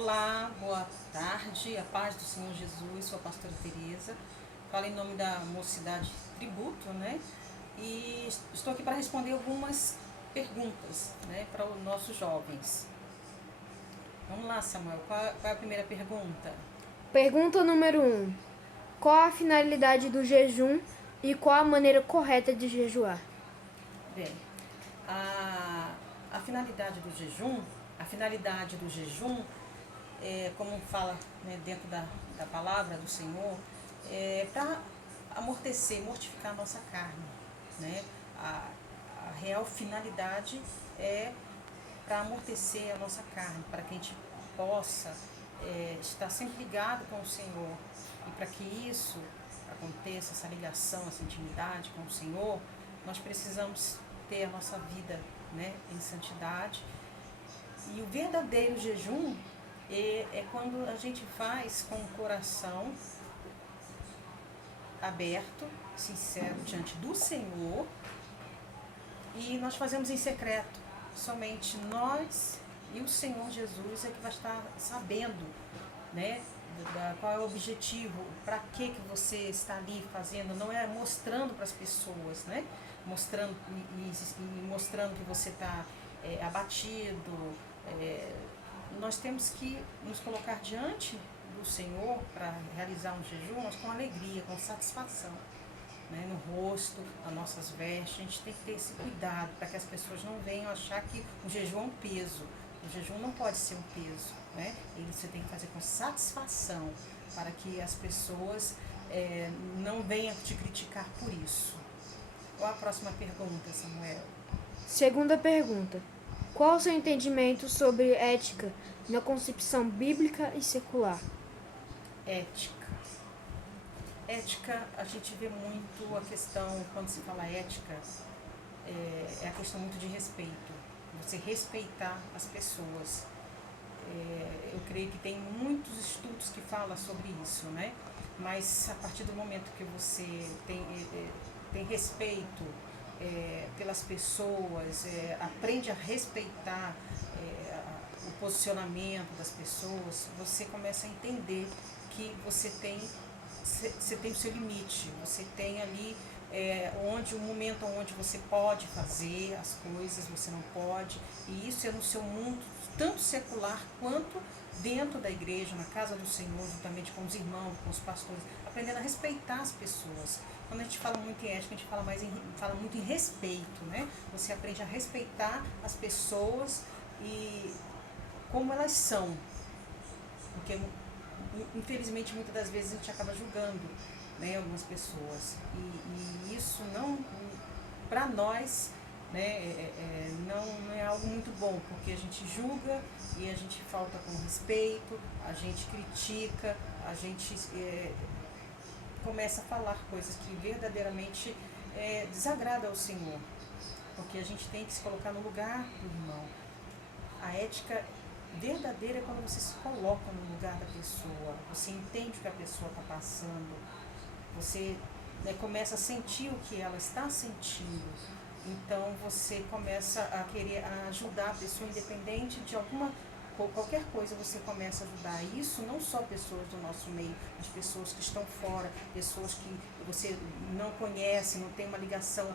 Olá, boa tarde, a paz do Senhor Jesus, sou a pastora Tereza, falo em nome da Mocidade Tributo, né? E estou aqui para responder algumas perguntas, né, para os nossos jovens. Vamos lá, Samuel, qual é a primeira pergunta? Pergunta número 1. Qual a finalidade do jejum e qual a maneira correta de jejuar? Bem, a finalidade do jejum, como fala, né, dentro da palavra do Senhor, é para amortecer, mortificar a nossa carne, né? A real finalidade é para amortecer a nossa carne, para que a gente possa estar sempre ligado com o Senhor. E para que isso aconteça, essa ligação, essa intimidade com o Senhor, nós precisamos ter a nossa vida, né, em santidade. E o verdadeiro jejum é quando a gente faz com o coração aberto, sincero diante do Senhor, e nós fazemos em secreto. Somente nós e o Senhor Jesus é que vai estar sabendo, né, qual é o objetivo, para que você está ali fazendo. Não é mostrando para as pessoas, né, mostrando mostrando que você está abatido. Nós temos que nos colocar diante do Senhor para realizar um jejum, mas com alegria, com satisfação, né, no rosto, nas nossas vestes. A gente tem que ter esse cuidado para que as pessoas não venham achar que o jejum é um peso. O jejum não pode ser um peso, né? Ele você tem que fazer com satisfação para que as pessoas não venham te criticar por isso. Qual a próxima pergunta, Samuel? Segunda pergunta. Qual o seu entendimento sobre ética na concepção bíblica e secular? Ética. Ética, a gente vê muito a questão, quando se fala ética, é a questão muito de respeito. Você respeitar as pessoas. Eu creio que tem muitos estudos que falam sobre isso, né? Mas a partir do momento que você tem respeito pelas pessoas, aprende a respeitar o posicionamento das pessoas, você começa a entender que você tem o seu limite, você tem ali o momento onde você pode fazer as coisas, você não pode, e isso é no seu mundo, tanto secular quanto dentro da igreja, na casa do Senhor, juntamente com os irmãos, com os pastores, aprendendo a respeitar as pessoas. Quando a gente fala muito em ética, a gente fala muito em respeito, né? Você aprende a respeitar as pessoas e como elas são, porque infelizmente muitas das vezes a gente acaba julgando, né, algumas pessoas, e isso não, para nós, né, não é algo muito bom, porque a gente julga e a gente falta com respeito, a gente critica, a gente começa a falar coisas que verdadeiramente desagrada ao Senhor, porque a gente tem que se colocar no lugar do irmão. A ética verdadeira é quando você se coloca no lugar da pessoa, você entende o que a pessoa está passando, você começa a sentir o que ela está sentindo, então você começa a querer ajudar a pessoa, independente de qualquer coisa, você começa a ajudar. Isso não só pessoas do nosso meio, mas pessoas que estão fora, pessoas que você não conhece, não tem uma ligação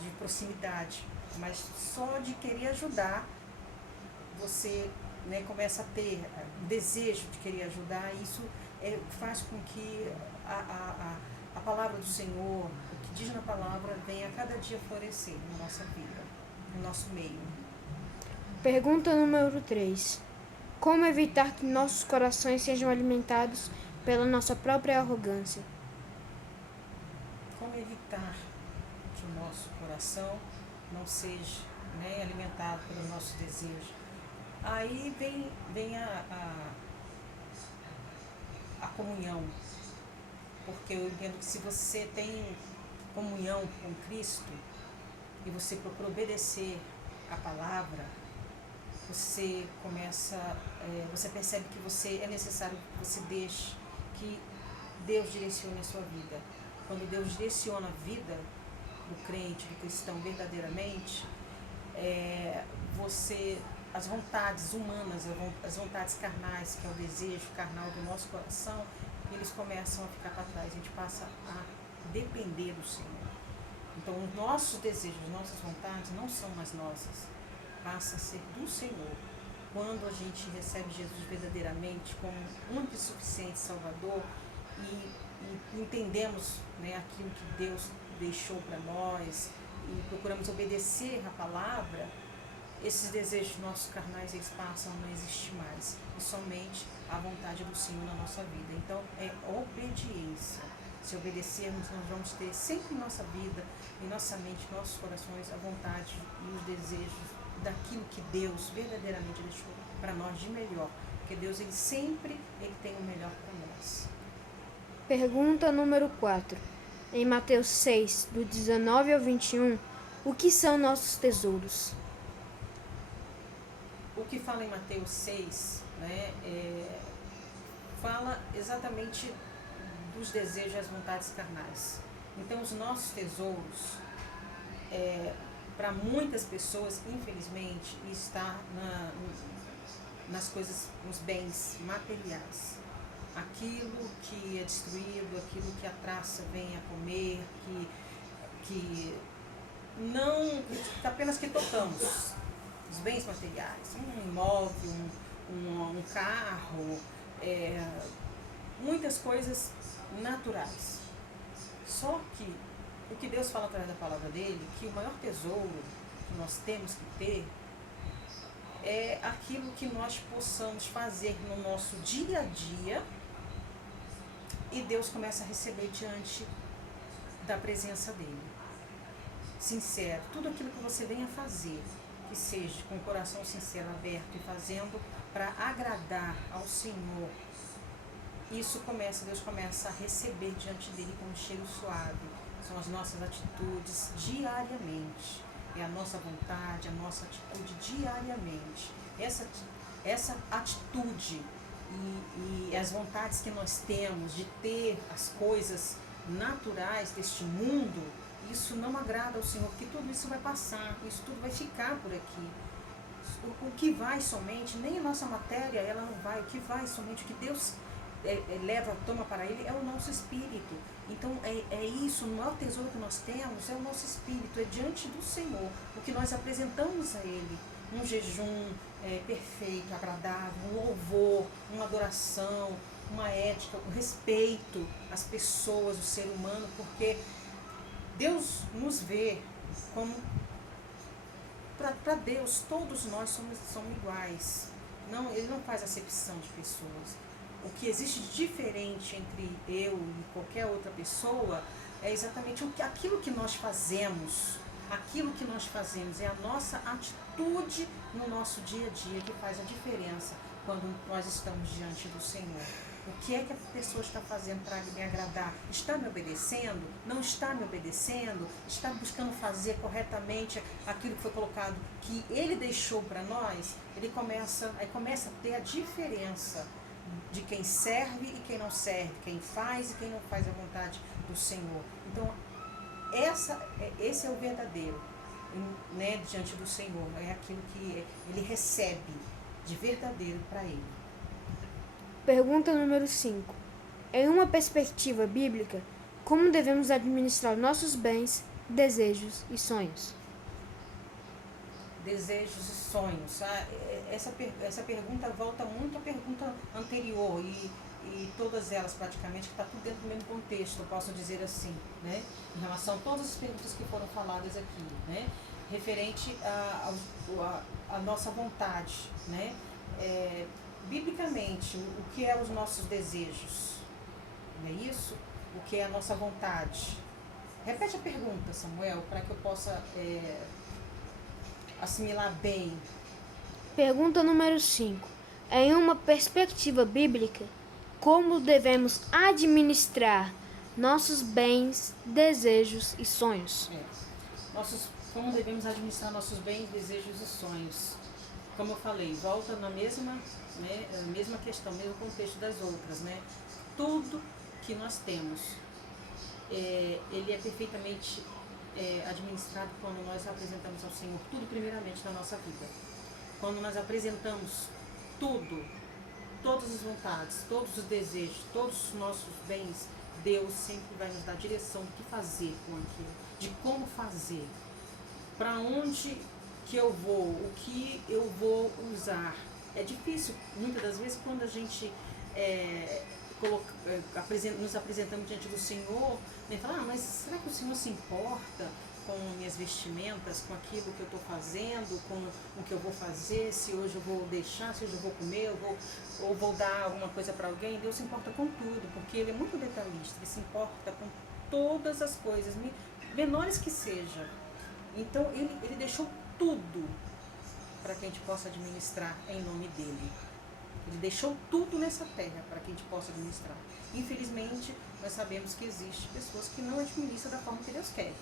de proximidade, mas só de querer ajudar, você começa a ter desejo de querer ajudar. Isso faz com que a palavra do Senhor, o que diz na palavra, venha a cada dia florescer na nossa vida, no nosso meio. Pergunta número 3. Como evitar que nossos corações sejam alimentados pela nossa própria arrogância? Como evitar que o nosso coração não seja, né, alimentado pelo nosso desejo? Aí vem a comunhão, porque eu entendo que se você tem comunhão com Cristo e você procura obedecer a palavra, você você percebe que é necessário que você deixe que Deus direcione a sua vida. Quando Deus direciona a vida do crente, do cristão verdadeiramente, você as vontades humanas, as vontades carnais, que é o desejo carnal do nosso coração, eles começam a ficar para trás. A gente passa a depender do Senhor. Então, os nossos desejos, nossas vontades não são mais nossas, passa a ser do Senhor. Quando a gente recebe Jesus verdadeiramente como único e suficiente Salvador e entendemos, né, aquilo que Deus deixou para nós e procuramos obedecer a palavra, esses desejos nossos carnais, eles passam a não existir mais, e somente a vontade do Senhor na nossa vida. Então, é obediência. Se obedecermos, nós vamos ter sempre em nossa vida, em nossa mente, em nossos corações, a vontade e os desejos daquilo que Deus verdadeiramente deixou para nós de melhor. Porque Deus, ele sempre tem o melhor para nós. Pergunta número 4. Em Mateus 6, do 19 ao 21, o que são nossos tesouros? O que fala em Mateus 6, né, fala exatamente dos desejos e as vontades carnais. Então, os nossos tesouros, para muitas pessoas, infelizmente, está nas coisas, nos bens materiais. Aquilo que é destruído, aquilo que a traça vem a comer, que não, apenas que tocamos. Os bens materiais, um imóvel, um carro, muitas coisas naturais. Só que o que Deus fala através da palavra dele, que o maior tesouro que nós temos que ter é aquilo que nós possamos fazer no nosso dia a dia e Deus começa a receber diante da presença dele. Sincero, tudo aquilo que você venha fazer, que seja com o coração sincero, aberto e fazendo para agradar ao Senhor, Deus começa a receber diante dele com um cheiro suave. São as nossas atitudes diariamente. É a nossa vontade, a nossa atitude diariamente. Essa atitude e as vontades que nós temos de ter as coisas naturais deste mundo, isso não agrada ao Senhor, porque tudo isso vai passar, isso tudo vai ficar por aqui. O que vai somente, nem a nossa matéria, ela não vai, o que vai somente, o que Deus toma para ele é o nosso espírito. Então é isso, o maior tesouro que nós temos é o nosso espírito, é diante do Senhor, o que nós apresentamos a ele, um jejum perfeito, agradável, um louvor, uma adoração, uma ética, um respeito às pessoas, o ser humano, porque Deus nos vê como, para Deus, todos nós somos iguais. Não, ele não faz acepção de pessoas. O que existe de diferente entre eu e qualquer outra pessoa é exatamente aquilo que nós fazemos. Aquilo que nós fazemos é a nossa atitude no nosso dia a dia que faz a diferença quando nós estamos diante do Senhor. O que é que a pessoa está fazendo para me agradar? Está me obedecendo? Não está me obedecendo? Está buscando fazer corretamente aquilo que foi colocado, que ele deixou para nós? Ele começa a ter a diferença de quem serve e quem não serve, quem faz e quem não faz a vontade do Senhor. Então, esse é o verdadeiro, né, diante do Senhor. É aquilo que ele recebe de verdadeiro para ele. Pergunta número 5. Em uma perspectiva bíblica, como devemos administrar nossos bens, desejos e sonhos? Desejos e sonhos. Essa pergunta volta muito à pergunta anterior e todas elas praticamente, que está tudo dentro do mesmo contexto, eu posso dizer assim, né? Em relação a todas as perguntas que foram faladas aqui, né? Referente à nossa vontade, né? Biblicamente, o que é os nossos desejos? Não é isso? O que é a nossa vontade? Repete a pergunta, Samuel, para que eu possa assimilar bem. Pergunta número 5. Em uma perspectiva bíblica, como devemos administrar nossos bens, desejos e sonhos? Como devemos administrar nossos bens, desejos e sonhos? Como eu falei, volta na mesma questão, mesmo contexto das outras, né? Tudo que nós temos, ele é perfeitamente administrado quando nós apresentamos ao Senhor tudo primeiramente na nossa vida. quando nós apresentamos tudo, todas as vontades, todos os desejos, todos os nossos bens, Deus sempre vai nos dar direção do que fazer com aquilo, de como fazer, para onde que eu vou, o que eu vou usar. É difícil, muitas das vezes, quando a gente nos apresentamos diante do Senhor, né, fala, mas será que o Senhor se importa com minhas vestimentas, com aquilo que eu estou fazendo, com o que eu vou fazer, se hoje eu vou deixar, se hoje eu vou comer, ou vou dar alguma coisa para alguém? Deus se importa com tudo, porque Ele é muito detalhista, Ele se importa com todas as coisas, menores que seja. Então ele deixou tudo para que a gente possa administrar em nome dEle. Ele deixou tudo nessa terra para que a gente possa administrar. Infelizmente, nós sabemos que existem pessoas que não administram da forma que Deus quer.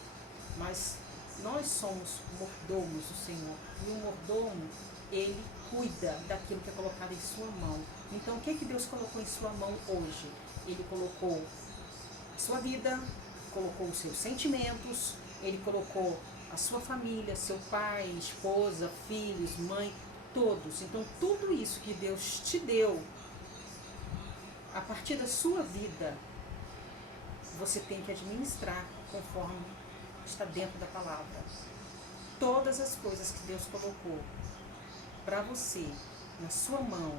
Mas nós somos mordomos do Senhor. E o mordomo, ele cuida daquilo que é colocado em sua mão. Então, o que Deus colocou em sua mão hoje? Ele colocou a sua vida, colocou os seus sentimentos, ele colocou a sua família, seu pai, esposa, filhos, mãe, todos. Então, tudo isso que Deus te deu, a partir da sua vida, você tem que administrar conforme está dentro da palavra. Todas as coisas que Deus colocou para você, na sua mão,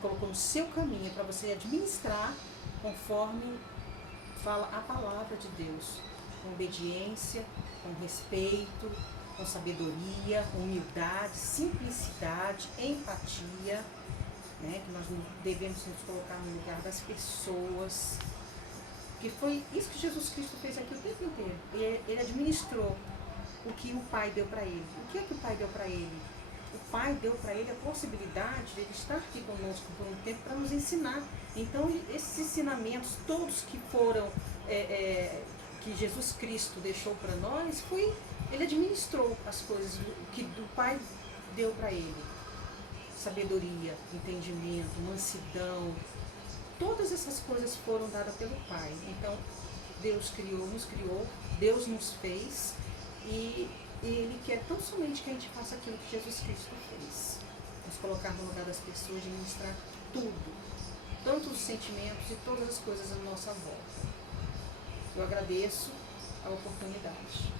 colocou no seu caminho para você administrar conforme fala a palavra de Deus, com obediência, com respeito, com sabedoria, humildade, simplicidade, empatia, né? Que nós devemos nos colocar no lugar das pessoas, que foi isso que Jesus Cristo fez aqui o tempo inteiro. Ele administrou o que o Pai deu para ele. O que é que o Pai deu para ele? O Pai deu para ele a possibilidade de ele estar aqui conosco por um tempo para nos ensinar. Então, esses ensinamentos todos que foram, que Jesus Cristo deixou para nós, ele administrou as coisas que o Pai deu para ele. Sabedoria, entendimento, mansidão, todas essas coisas foram dadas pelo Pai. Então, Deus nos criou, Deus nos fez e Ele quer tão somente que a gente faça aquilo que Jesus Cristo fez. Nos colocar no lugar das pessoas, administrar tudo, tanto os sentimentos e todas as coisas à nossa volta. Eu agradeço a oportunidade.